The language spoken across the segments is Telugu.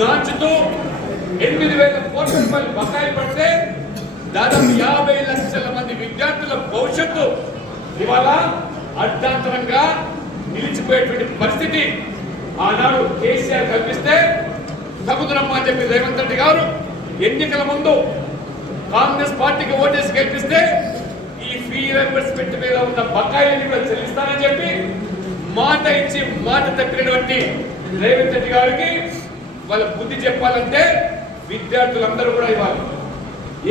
నాచుతూ 8,000 కోట్ల రూపాయలు బకాయి పడితే దాదాపు 50 లక్షల మంది విద్యార్థుల భవిష్యత్తు ఇవాళ అర్ధాంతరంగా నిలిచిపోయేటువంటి పరిస్థితి ఆనాడు కేసీఆర్ కల్పిస్తే తగుదనమ్మా అని చెప్పి రేవంత్ రెడ్డి గారు ఎన్నికల ముందు కాంగ్రెస్ పార్టీకి ఓటేసి గెలిపిస్తే ఈ ఫీ రియంబర్స్మెంట్ మీద ఉన్న బకాయిలని కూడా చెల్లిస్తానని చెప్పి మాట ఇచ్చి మాట తప్పినటువంటి రేవంత్ రెడ్డి గారికి వాళ్ళ బుద్ధి చెప్పాలంటే విద్యార్థులందరూ కూడా ఇవ్వాలి.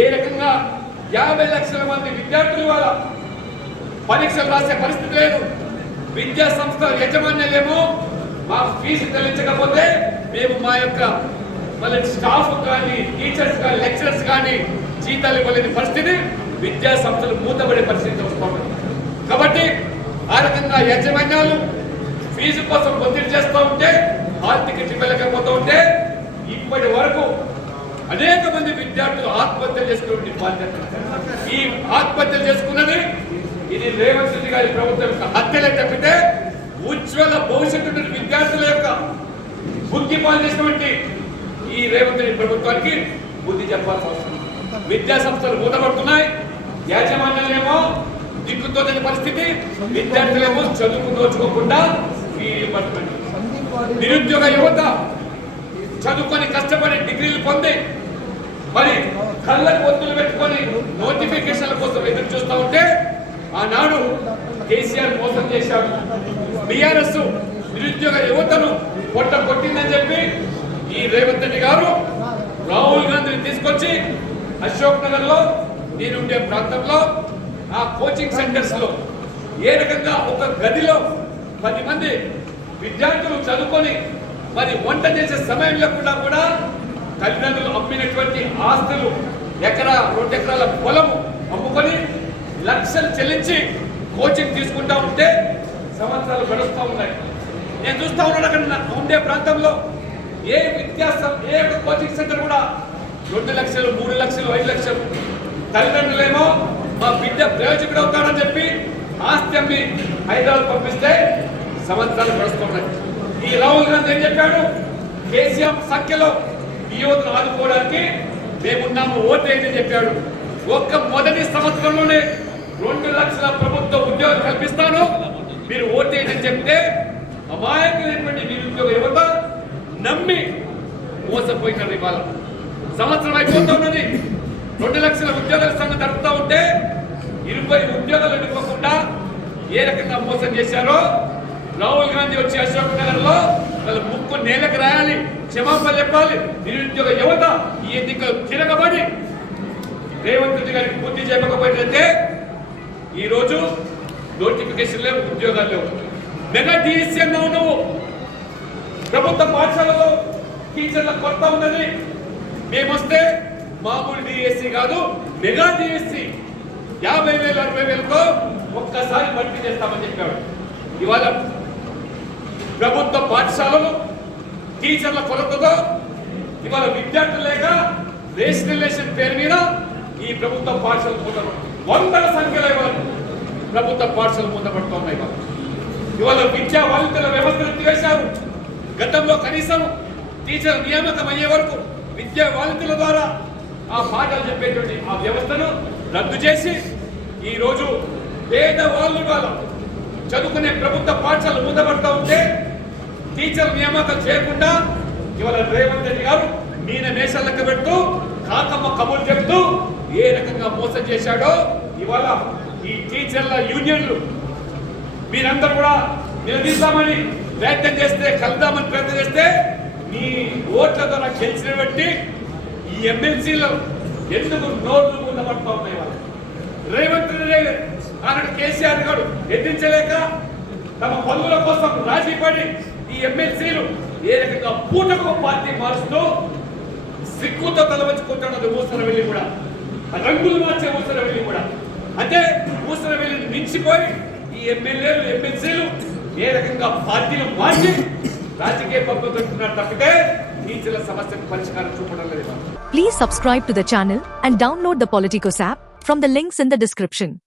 ఏ రకంగా 50 లక్షల మంది విద్యార్థులు ఇవాళ పరీక్షలు రాసే పరిస్థితి లేదు. విద్యా సంస్థల యజమాన్యాలేమో మా ఫీజు చెల్లించకపోతే మేము మా యొక్క వాళ్ళ స్టాఫ్ కానీ టీచర్స్ కానీ లెక్చరర్స్ కానీ జీతాలు ఇవ్వలేని పరిస్థితి, విద్యా సంస్థలు మూతపడే పరిస్థితి వస్తుంది. కాబట్టి ఆ రకంగా యాజమాన్యాలు ఫీజు కోసం ఒత్తిడి చేస్తూ ఉంటే ఆర్థిక చిమ్మలేకపోతూ ఉంటే ఇప్పటి వరకు అనేక మంది విద్యార్థులు ఆత్మహత్యలు చేసుకునే బాధ్యత. ఈ ఆత్మహత్యలు చేసుకున్నది ఇది రేవంత్ రెడ్డి గారి ప్రభుత్వం యొక్క హత్యలే తప్పితే ఉజ్వల భవిష్యత్తు విద్యార్థుల యొక్క బుద్ధి పాలు చేసినటువంటి ఈ రేవంత్ రెడ్డి ప్రభుత్వానికి బుద్ధి చెప్పాల్సిన అవసరం. విద్యా సంస్థలు మూతపడుతున్నాయి, యాజమాన్యాలేమో దిక్కుతోచని పరిస్థితి, విద్యార్థులేమో చదువుకు దోచుకోకుండా నిరుద్యోగ యువత చదువుకొని కష్టపడి డిగ్రీలు పొంది మరి కళ్ళకు ఒత్తులు పెట్టుకొని నోటిఫికేషన్ల కోసం ఎదురు చూస్తూ ఉంటే ఆనాడు కేసీఆర్ మోసం చేశాడు. బీఆర్ఎస్ నిరుద్యోగ యువతను పొట్ట కొట్టిందని చెప్పి ఈ రేవంత్ రెడ్డి గారు రాహుల్ గాంధీని తీసుకొచ్చి అశోక్ నగర్ లో నేనుండే ప్రాంతంలో ఆ కోచింగ్ సెంటర్స్ లో ఏ రకంగా ఒక గదిలో 10 మంది విద్యార్థులు చదువుకొని మరి వంట చేసే సమయంలో కూడా తల్లిదండ్రులు అమ్మినటువంటి ఆస్తులు ఎకరా 2 ఎకరాల పొలము అమ్ముకొని లక్షలు చెల్లించి కోచింగ్ తీసుకుంటా ఉంటే సంవత్సరాలు గడుస్తూ ఉన్నాయి. నేను చూస్తా ఉన్నాను అక్కడ ఉండే ప్రాంతంలో ఏ కోచింగ్ సెంటర్ కూడా 2 లక్షలు 3 లక్షలు 5 లక్షలు. తల్లిదండ్రులేమో మా బిడ్డ ప్రయోజకుడు అవుతాడని చెప్పి ఆస్తి అమ్మి హైదరాబాద్ పంపిస్తే సంవత్సరాలు గడుస్తున్నాయి. ఈ రాహుల్ గాంధీ ఏం చెప్పాడు? కేసీఆర్ సంఖ్యలో ఈ యువతను ఆదుకోవడానికి మేమున్నాము, ఓటేయని చెప్పాడు. మొదటి సంవత్సరంలోనే 2 లక్షల ప్రభుత్వ ఉద్యోగాలు కల్పిస్తాను, మీరు ఓటేయని చెప్తే అమాయకులైనటువంటి నిరుద్యోగ యువత నమ్మి మోసపోయినారు. ఇవాళ సంవత్సరం అయిపోతున్నది, 2 లక్షల ఉద్యోగాల సంఘం జరుపుతూ ఉంటే 20 ఉద్యోగాలు ఎన్నుకోకుండా ఏ రకంగా మోసం చేశారో రాహుల్ గాంధీ వచ్చి అశోక్ నగర్ లో వాళ్ళ ముక్కు నేలకు రాయాలి, క్షమాపణ చెప్పాలి. నిరుద్యోగ యువత ఈ ఎన్నికలు తిరగబడి రేవంత్ రెడ్డి గారికి పూర్తి చేయకపోతే ఈ రోజు నోటిఫికేషన్ లేవు, ఉద్యోగాలు లేవు. మెగా డిఎస్సీ అన్నావు నువ్వు, ప్రభుత్వ పాఠశాలలో టీచర్ల కొరత ఉన్నది, మేమొస్తే మామూలు డిఎస్సీ కాదు మెగా డిఎస్సీ 50,000 60,000తో ఒక్కసారి భర్తీ చేస్తామని చెప్పాడు. ఇవాళ ప్రభుత్వ పాఠశాలలు టీచర్ల కొరతతో ఇవాళ విద్యార్థులు లేక రేషనలైజేషన్ పేరు మీద ఈ ప్రభుత్వ పాఠశాలలు మూతపడుతుంది. 100ల సంఖ్యలో ఇవాళ ప్రభుత్వ పాఠశాలలు మూతపడుతూ ఉన్నాయి. ఇవాళ విద్యా వాలంటీర్ల వ్యవస్థను ఎత్తివేశారు. గతంలో కనీసం టీచర్ నియామకం అయ్యే వరకు విద్యా వాలంటీర్ల ద్వారా ఆ పాఠాలు చెప్పేటువంటి ఆ వ్యవస్థను రద్దు చేసి ఈ రోజు పేదవాళ్ళు ఇవాళ చదువుకునే ప్రభుత్వ పాఠశాలలు మూతపడుతూ ఉంటే టీచర్ నియామకం చేయకుండా ఇవాళ రేవంత్ రెడ్డి గారు మీన నేషాలు లెక్క పెడుతూ కాకమ్మ కబుర్లు చెప్తూ ఏ రకంగా మోసం చేశాడో ఇవాళ ఈ టీచర్ల యూనియన్లు మీరందరూ కూడా నిలదీస్తామని ప్రయత్నం చేస్తే, కలుద్దామని ప్రయత్నం చేస్తే మీ ఓట్ల ద్వారా గెలిచిన బట్టి ఈ ఎమ్మెల్సీలు ఎందుకు నోట్లు మూతపడుతూ ఉన్నాయి. వాళ్ళు రేవంత్ రెడ్డి ఆనాడు కేసీఆర్ గారు ఎదిరించలేక తమ పనుల కోసం రాజీ పడి ఈ ఎమ్మెల్సీలు ఏ రకంగా పూటకు పార్టీ మారుస్తూ సిగ్గుతో తలవంచుకుంటున్నది ఊసరవెల్లి కూడా, రంగులు మార్చే ఊసరవెల్లి కూడా. అంటే ఊసరవెల్లిని మించిపోయి ఈ ఎమ్మెల్యేలు ఎమ్మెల్సీలు ఏ రకంగా పార్టీలు మార్చి రాజకీయ పబ్బం పెట్టుకున్నారు తప్పితే టీచర్ల సమస్యకు పరిష్కారం చూపడం లేదు. Please subscribe to the channel and download the Politicos app from the links in the description.